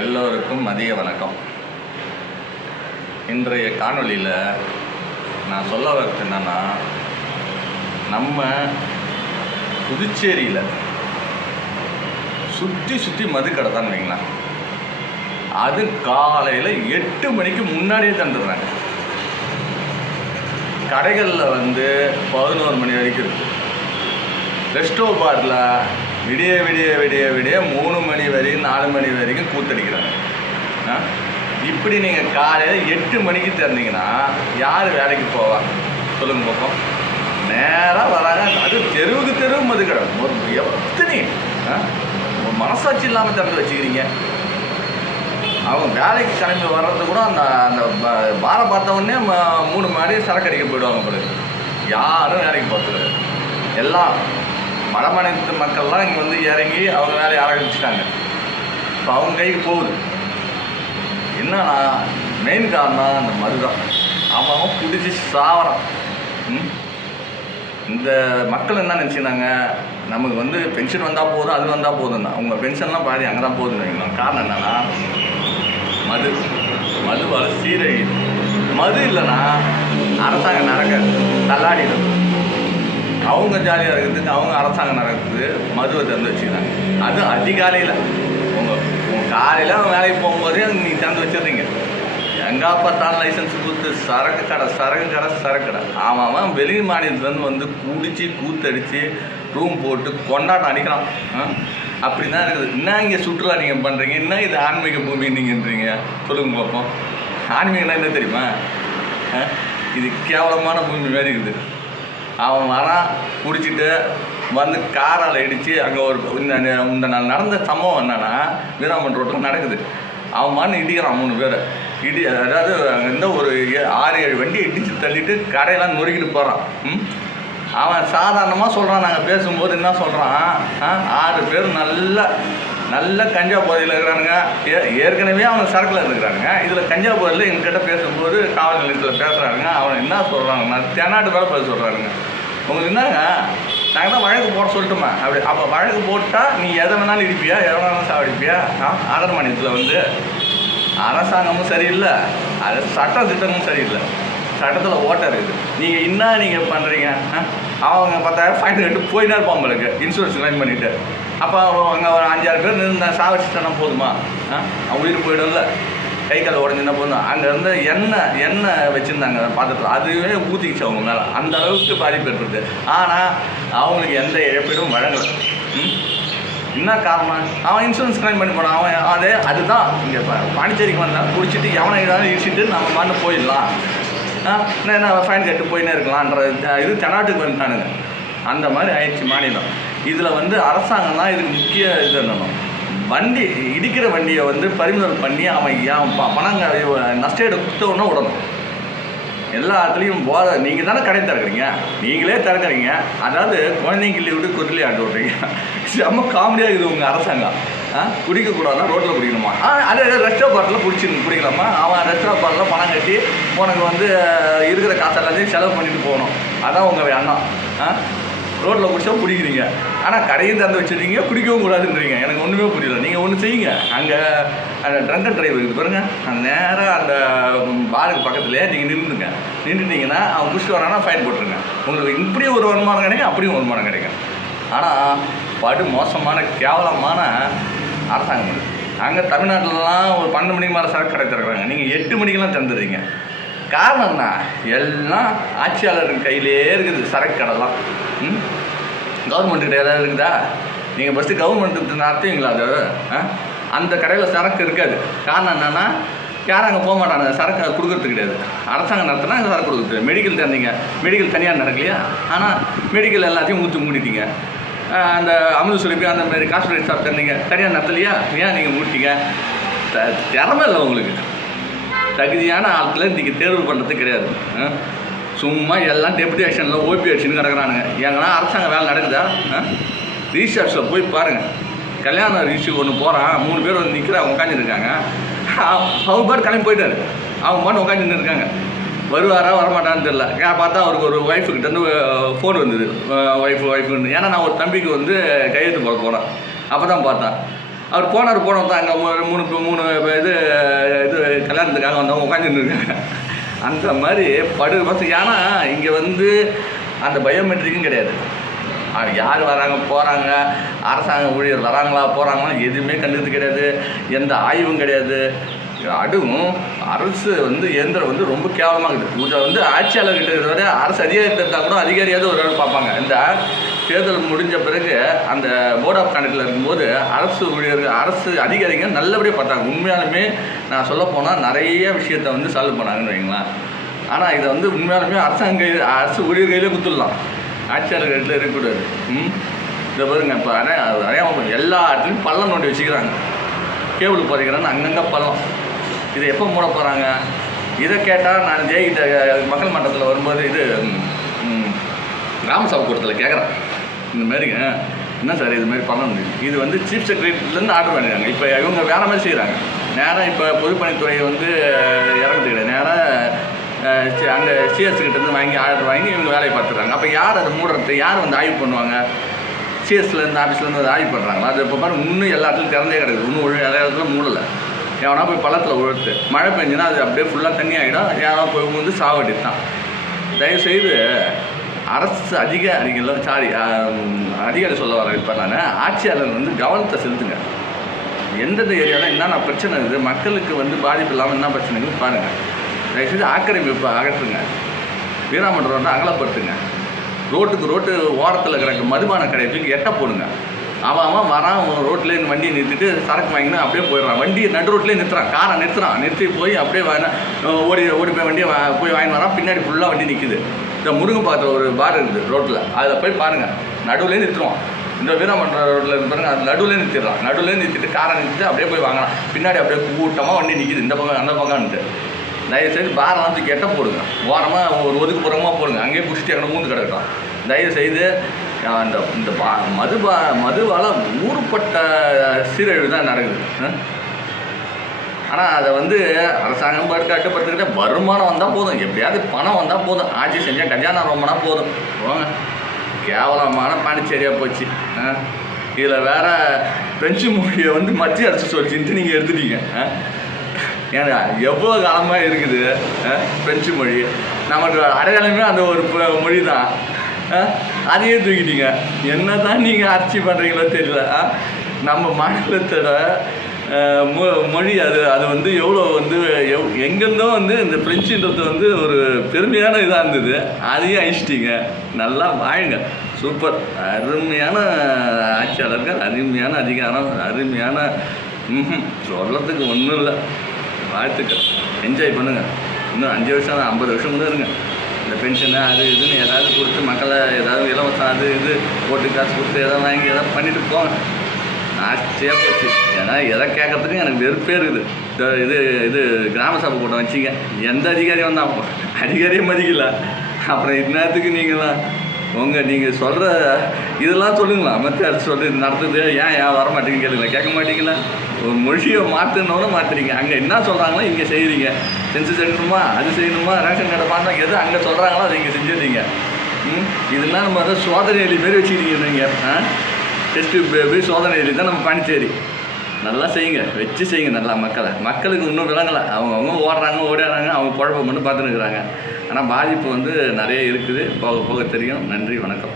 எல்லோருக்கும் மதிய வணக்கம். இன்றைய காணொலியில் நான் சொல்ல வர்றது என்னென்னா, நம்ம புதுச்சேரியில் சுற்றி மதுக்கடை தான் வைங்களேன். அது காலையில் 8 மணிக்கு முன்னாடியே தந்துடுறாங்க. கடைகளில் 11 மணி வரைக்கும் இருக்குது. ரெஸ்டோ பாரில் விடிய 3 மணி வரைக்கும் 4 மணி வரைக்கும் கூத்தடிக்கிறாங்க. இப்படி நீங்கள் காலையில் 8 மணிக்கு திறந்தீங்கன்னா யார் வேலைக்கு போவா சொல்லுங்க பார்ப்போம். நேராக வராங்க. அது தெருவு மதுக்கடை. ஒரு எத்தனை மனசாட்சி இல்லாமல் திறந்து வச்சுக்கிறீங்க. அவங்க வேலைக்கு கிளம்பி வர்றது கூட அந்த அந்த பாரை பார்த்த உடனே 3 மாடி சரக்கு அடிக்க போயிடுவாங்க போல. யாரும் வேலைக்கு போகிறது எல்லாம் வடமாநிலத்து மக்கள்லாம் இங்கே இறங்கி அவங்க வேலையை ஆரம்பிச்சிட்டாங்க. இப்போ அவங்க கைக்கு போகுது. என்னன்னா மெயின் காரணம் அந்த மது தான். அவன் குடிச்சு சாவறான். இந்த மக்கள் என்ன நினச்சிக்கிறாங்க, நமக்கு பென்ஷன் வந்தால் போதும், அது வந்தால் போதும் தான். அவங்க பென்ஷன்லாம் பாதி அங்கே தான் போதுன்னு வைக்கணும். காரணம் என்னென்னா மதுவால் சீரழியுது. மது இல்லைன்னா அரசாங்கம் நடக்க தள்ளாடிடும். அவங்க ஜாலியாக இருக்கிறதுக்கு அவங்க அரசாங்கம் நடக்குது மதுவை திறந்து வச்சுக்கிறாங்க. அது அதிகாலையில் உங்கள் காலையில் அவங்க வேலைக்கு போகும்போதே நீங்கள் திறந்து வச்சிடுறீங்க. எங்கே பார்த்தாலும் லைசன்ஸ் கொடுத்து சரக்கு கடை. ஆமாம், வெளி மாநிலத்துலேருந்து குடிச்சு கூத்தடிச்சு ரூம் போட்டு கொண்டாட்டம் அடிக்கிறான். அப்படி தான் இருக்குது. என்ன இங்கே சுற்றுலா நீங்கள் பண்ணுறீங்க, என்ன இது ஆன்மீக பூமி நீங்கன்றீங்க சொல்லுங்க பார்ப்போம். ஆன்மீகம்னா என்ன தெரியுமா? இது கேவலமான பூமி மாதிரி இருக்குது. அவன் வரான், குடிச்சிட்டு காரால் இடித்து அங்கே ஒரு இந்த நடந்த சம்பவம் என்னன்னா, வீராமன் ரோட்டில் நடக்குது. அவன் இடிக்கிறான் 3 பேரை. அதாவது அங்கேருந்து ஒரு 6-7 வண்டியை இடித்து தள்ளிட்டு கடையெல்லாம் நொறுக்கிட்டு போகிறான். அவன் சாதாரணமாக சொல்கிறான். நாங்கள் பேசும்போது என்ன சொல்கிறான், 6 பேர் நல்ல கஞ்சா போதையில் இருக்கிறானுங்க. ஏற்கனவே அவங்க சரக்கில் இருக்கிறானுங்க. இதில் கஞ்சா போதையில் எங்ககிட்ட பேசும்போது காவல் நிலையத்தில் பேசுகிறானுங்க. அவன் என்ன சொல்கிறாங்கன்னா, தென்னாட்டு வேலை பேச சொல்கிறானுங்க. உங்களுக்கு என்னங்க, நாங்கள் தான் வழக்கு போட சொல்லட்டுமா? அப்போ வழக்கு போட்டால் நீ எதை வேணாலும் இடிப்பியா, எதை வேணாலும் சாவடிப்பியா? ஆதர் மாநிலத்தில் அரசாங்கமும் சரியில்லை, அது சட்ட திட்டமும் சரியில்லை. சட்டத்தில் ஓட்ட இருக்குது. நீங்கள் என்ன நீங்கள் பண்ணுறீங்க? அவங்க 10,000 ஃபைன் கட்டு போயினா இருப்பான் உங்களுக்கு, இன்சூரன்ஸ் கிளைம் பண்ணிவிட்டு. அப்போ அங்கே ஒரு 5-6 பேர் நின்று சாவடிச்சுட்டா போதுமா? அவங்க உயிர் போய்டும்ல. கை கால் உடஞ்சின்னா போதும். அங்கேருந்து எண்ணெய் வச்சுருந்தாங்க பாத்திரத்தில், அதுவே ஊற்றிக்கிச்சு அவங்க மேலே. அந்த அளவுக்கு பாதிப்பு ஏற்படுது. ஆனால் அவங்களுக்கு எந்த இழப்பீடும் வழங்கலை. என்ன காரணம்? அவன் இன்சூரன்ஸ் கிளைம் பண்ணி போனான். அவன் அதுதான் இங்கே பாண்டிச்சேரிக்கு வந்தான், குடிச்சிட்டு எவனை இடிச்சிட்டு நம்ம மாட்டு போயிடலாம், என்ன ஃபைன் கட்டு போயின்னே இருக்கலான்ற இது தென்னாட்டுக்கு வந்துட்டானுங்க. அந்த மாதிரி ஆயிடுச்சு மாநிலம். இதில் அரசாங்கம் தான் இதுக்கு முக்கிய இது என்னணும். வண்டி இடிக்கிற வண்டியை பறிமுதல் பண்ணி அவன் பணம் நஷ்டஈடு கொடுத்தவொன்னே விடணும். எல்லா இடத்துலையும் போதை. நீங்கள் தானே கடை திறக்கிறீங்க, நீங்களே திறக்கிறீங்க. அதாவது குழந்தைங்க கிள்ளி விட்டு கொதிலே ஆண்டு விட்றீங்க. செம்ம காமெடியாக இருக்குது உங்கள் அரசாங்கம். குடிக்கக்கூடாதுன்னா ரோட்டில் குடிக்கணுமா? அதே ரெஸ்டோ பாட்டில் குடிக்கலாமா? அவன் ரெஸ்டோ பாட்டில் பணம் கட்டி உனக்கு இருக்கிற காசு எல்லாத்தையும் செலவு பண்ணிட்டு போகணும். அதான் உங்கள் எண்ணம். ரோட்டில் குடிச்சா குடிக்கிறீங்க, ஆனால் கடையும் திறந்து வச்சுருக்கீங்க, குடிக்கவும் கூடாதுன்றீங்க. எனக்கு ஒன்றுமே புரியல. நீங்கள் ஒன்று செய்யுங்க. அங்கே அந்த ட்ரங்கன் டிரைவர் இருக்குது பாருங்கள், அந்த நேராக அந்த பாருக்கு பக்கத்துலேயே நீங்கள் நின்றுட்டீங்கன்னா அவன் குடிச்சிட்டு வரானா ஃபைன் போட்டுருங்க. உங்களுக்கு இப்படியும் ஒரு வருமானம் கிடைக்கும், அப்படியும் வருமானம் கிடைக்கும். ஆனால் படு மோசமான கேவலமான அரசாங்கம். அங்கே தமிழ்நாட்டிலலாம் ஒரு 12 மணிக்கு மேலே சரக்கு கடை திறக்கிறாங்க. நீங்கள் 8 மணிக்கெல்லாம் திறந்துடுறீங்க. காரணம் தான் எல்லாம் ஆட்சியாளர்கள் கையிலே இருக்குது சரக்கு கடைலாம். கவர்மெண்ட்டுக்கிட்ட ஏதாவது இருக்குதா? நீங்கள் ஃபஸ்ட்டு கவர்மெண்ட்டு நடத்துவீங்களா? அது அந்த கடையில் சரக்கு இருக்காது. காரணம் என்னென்னா, யாரும் அங்கே போக மாட்டாங்க. சரக்கு கொடுக்குறது கிடையாது. அரசாங்கம் நடத்தினா அங்கே சரக்கு கொடுக்குறது. மெடிக்கல் திறந்தீங்க, மெடிக்கல் தனியாக நடக்கலையா? ஆனால் மெடிக்கல் எல்லாத்தையும் ஊற்றி மூடிட்டீங்க. அந்த அமுது சுரப்பி அந்த மாதிரி காஸ்மெட்டிக் ஷாப் திறந்தீங்க, தனியாக நடத்தலையா? ஏன் நீங்கள் மூடிட்டீங்க? திறமை இல்லை உங்களுக்கு. தகுதியான ஆட்களை இன்றைக்கி தேர்வு பண்ணுறது கிடையாது. சும்மா எல்லாம் டெபுடேஷனில் ஓபி அடிச்சுன்னு கிடக்குறானுங்க. ஏங்கன்னா அரசாங்கம் வேலை நடக்குதா? ரீசார்ஜில் போய் பாருங்கள். கல்யாண ரிஷி ஒன்று போகிறான், 3 பேர் நிற்கிறாங்க, உட்காந்துருக்காங்க. அவங்க பாட்டு கிளம்பி போயிட்டாரு. அவங்க பாட்டு உட்காந்துன்னு இருக்காங்க. வருவாரா வரமாட்டான்னு தெரியல. பார்த்தா அவருக்கு ஒரு ஒய்ஃபுக்கிட்டேருந்து ஃபோன் வந்தது. ஒய்ஃபுன்னு. ஏன்னா நான் ஒரு தம்பிக்கு கையெழுத்து போட போகிறேன். அப்போ தான் பார்த்தேன். அவர் போனவர் தான் அங்கே மூணு இது கல்யாணத்துக்காக வந்தவங்க உட்காந்துட்டு இருக்காங்க. அந்த மாதிரி ஏன்னா இங்கே வந்து அந்த பயோமெட்ரிக்கும் கிடையாது. யார் வராங்க போகிறாங்க, அரசாங்க ஊழியர் வராங்களா போகிறாங்களா எதுவுமே கண்டுக்கிறது கிடையாது, எந்த ஆய்வும் கிடையாது. அதுவும் அரசு வந்து இயந்திரம் வந்து ரொம்ப கேவலமாகுது. இதை வந்து ஆட்சியாளர்கிட்ட இருக்கிற அரசு அதிகாரிகிட்ட இருந்தால் கூட அதிகாரியாவது ஒரு ஆள் பார்ப்பாங்க. இந்த தேர்தல் முடிஞ்ச பிறகு அந்த போர்ட் ஆஃப் கண்டக்டில் இருக்கும்போது அரசு ஊழியர்கள் அரசு அதிகாரிங்க நல்லபடியாக பார்த்தாங்க. உண்மையாலுமே நான் சொல்ல போனால் நிறைய விஷயத்தை வந்து சால்வ் பண்ணாங்கன்னு வைங்களேன். ஆனால் இதை வந்து உண்மையாலுமே அரசு ஊழியர் கையிலே குத்துடலாம், ஆட்சியாளர் கையில் இருக்கக்கூடாது. இதை பாருங்க, இப்போ நிறையா எல்லா இடத்துலையும் பள்ளம் நோண்டி வச்சுக்கிறாங்க, கேபிள் பதிக்கிறான்னு அங்கங்கே பள்ளம். இதை எப்போ மூட போகிறாங்க? இதை கேட்டால் நான் ஜெயிக்கிட்ட மக்கள் மன்றத்தில் வரும்போது இது கிராம சபை கூட்டத்தில் கேட்குறேன், இந்த மாதிரிங்க என்ன சார் இது மாதிரி பள்ளம் இது வந்து சீஃப் செக்ரட்டரிலேருந்து ஆர்டர் பண்ணிடுறாங்க. இப்போ இவங்க வேறு மாதிரி செய்கிறாங்க. நேராக இப்போ பொதுப்பணித்துறை வந்து இறங்குறது கிடையாது, நேராக அங்கே சிஎஸ்கிட்டேருந்து ஆர்டர் வாங்கி இவங்க வேலையை பார்த்துறாங்க. அப்போ யார் அதை மூடுறது, யார் வந்து ஆய்வு பண்ணுவாங்க? சிஎஸ்லேருந்து ஆஃபீஸ்லேருந்து அதை ஆய்வு பண்ணுறாங்களா? அது இப்போ பாருங்க இன்னும் எல்லா இடத்துலையும் திறந்தே கிடக்குது, இன்னும் எல்லா இடத்துலையும் மூடலை. எவனா போய் பள்ளத்தில் உழுத்து மழை பெஞ்சுன்னா அது அப்படியே ஃபுல்லாக தண்ணி ஆகிடும், எவனா போய் வந்து சாவடி தான். தயவுசெய்து அரசு அதிகாரிகள் அதிகாரி சொல்ல வர இப்போ நான் ஆட்சியாளர் வந்து கவனத்தை செலுத்துங்க. எந்தெந்த ஏரியாவில் என்னென்ன பிரச்சனை இருக்குது, மக்களுக்கு வந்து பாதிப்பு இல்லாமல் என்ன பிரச்சனைன்னு பாருங்கள். தயவுசெய்து ஆக்கிரமிப்பு அகற்றுங்க, வீராமன்ற ரோட்டை அகலப்படுத்துங்க, ரோட்டு ஓரத்தில் கிடக்கு மதுபான கடையை தூக்கி எட்ட போடுங்க. அவன் வரான் ரோட்லேயே வண்டியை நிறுத்திட்டு சரக்கு வாங்கினா அப்படியே போயிடுறான். வண்டியை நடு ரோட்லேயே நிறுத்துறான், காரை நிறுத்தி போய் அப்படியே ஓடி போய் வண்டியை போய் வாங்கி வரான். பின்னாடி ஃபுல்லாக வண்டி நிற்குது. இந்த முருங்கப்பாக்கத்தில் ஒரு பார் இருக்குது ரோட்டில், அதில் போய் பாருங்கள், நடுவுலேயே நிறுத்துவான். இந்த வீராமன்ற ரோட்டில் இருந்து பாருங்கள், அது நடுவுலேயே நிறுத்திட்டு காரை நிறுத்திட்டு அப்படியே போய் வாங்கலாம். பின்னாடி அப்படியே கூட்டமாக வண்டி நிற்கிது, இந்த பக்கம் அந்த பக்கம்ன்ட்டு. தயவுசெய்து பாரெல்லாம் தூக்கி எட்ட போடுங்க, ஓரமாக ஒரு ஒதுக்குப்புறமாக போடுங்க, அங்கேயே குடிச்சிட்டு எங்கே மூந்து கிடக்கட்டும். தயவுசெய்து இந்த மதுவால் ஊருப்பட்ட சீரழிவு தான் நடக்குது. ஆனால் அதை வந்து அரசாங்கம் கட்டுப்படுத்திக்கிட்ட வருமானம் வந்தால் போதும், எப்படியாவது பணம் வந்தால் போதும், ஆட்சி செஞ்சால் கல்யாணம் ரொம்பனா போதும். போங்க, கேவலமான பாண்டிச்சேரியாக போச்சு. இதில் வேறு பிரெஞ்சு மொழியை வந்து மத்திய அரசு சொல்லிச்சுன்ட்டு நீங்கள் எடுத்துட்டீங்க. ஏன்னா எவ்வளோ காலமாக இருக்குது பிரெஞ்சு மொழி, நமக்கு அடையாளமே அந்த ஒரு மொழி தான். அதையே தூக்கிட்டீங்க. என்ன தான் நீங்கள் ஆட்சி பண்ணுறீங்களோ தெரியல. நம்ம மாநிலத்தோட மொழி அது வந்து எவ்வளோ வந்து எங்கேருந்தோ வந்து இந்த பிரெஞ்சுன்றது வந்து ஒரு பெருமையான இதாக இருந்தது, அதையும் அழிச்சிட்டிங்க. நல்லா வாழுங்க, சூப்பர், அருமையான ஆட்சியாளர்கள், அருமையான அதிகாரம், அருமையான சொல்கிறதுக்கு ஒன்றும் இல்லை. வாழ்த்துக்கள், என்ஜாய் பண்ணுங்கள். இன்னும் 5 வருஷம் 50 வருஷம் கூட இருங்க. இந்த பென்ஷனு அது இதுன்னு ஏதாவது கொடுத்து மக்களை ஏதாவது இலவசம் அது இது ஓட்டு காசு கொடுத்து எதாவது வாங்கி எதாவது பண்ணிவிட்டு போங்க. ஆச்சரியாக போச்சு. ஏன்னா எதை கேட்கறதுக்கும் எனக்கு வெறுப்பே இருக்குது. இது கிராம சபை கூட்டம் வச்சிங்க, எந்த அதிகாரி வந்தால் அதிகாரியே மதிக்கல. அப்புறம் இந்நேரத்துக்கு நீங்கள் சொல்கிற இதெல்லாம் சொல்லுங்களா? மத்திய அரசு சொல்லி நடத்துது, ஏன் வர மாட்டேங்குன்னு கேளுங்களா? கேட்க மாட்டீங்களா? ஒரு மொழியை மாற்றணுன்னு மாற்றுறீங்க. அங்கே என்ன சொல்கிறாங்களோ இங்கே செய்கிறீங்க. சென்சஸ் எடுக்கணுமா, அது செய்யணுமா, ரேஷன் கார்டை மாற்றினா எது அங்கே சொல்கிறாங்களோ அதை இங்கே செஞ்சுருந்தீங்க. இதெல்லாம் நம்ம அதை சோதனை எலி மாரி வச்சுக்கிட்டீங்க. நீங்கள் டெஸ்ட்டு சோதனை எலி தான் நம்ம பாண்டிச்சேரி. நல்லா செய்யுங்க நல்லா மக்களுக்கு இன்னும் விளங்கலை. அவங்க ஓடுறாங்க, அவங்க குழப்பம் மட்டும் பார்த்துன்னு இருக்கிறாங்க. ஆனால் பாதிப்பு வந்து நிறைய இருக்குது, போக தெரியும். நன்றி, வணக்கம்.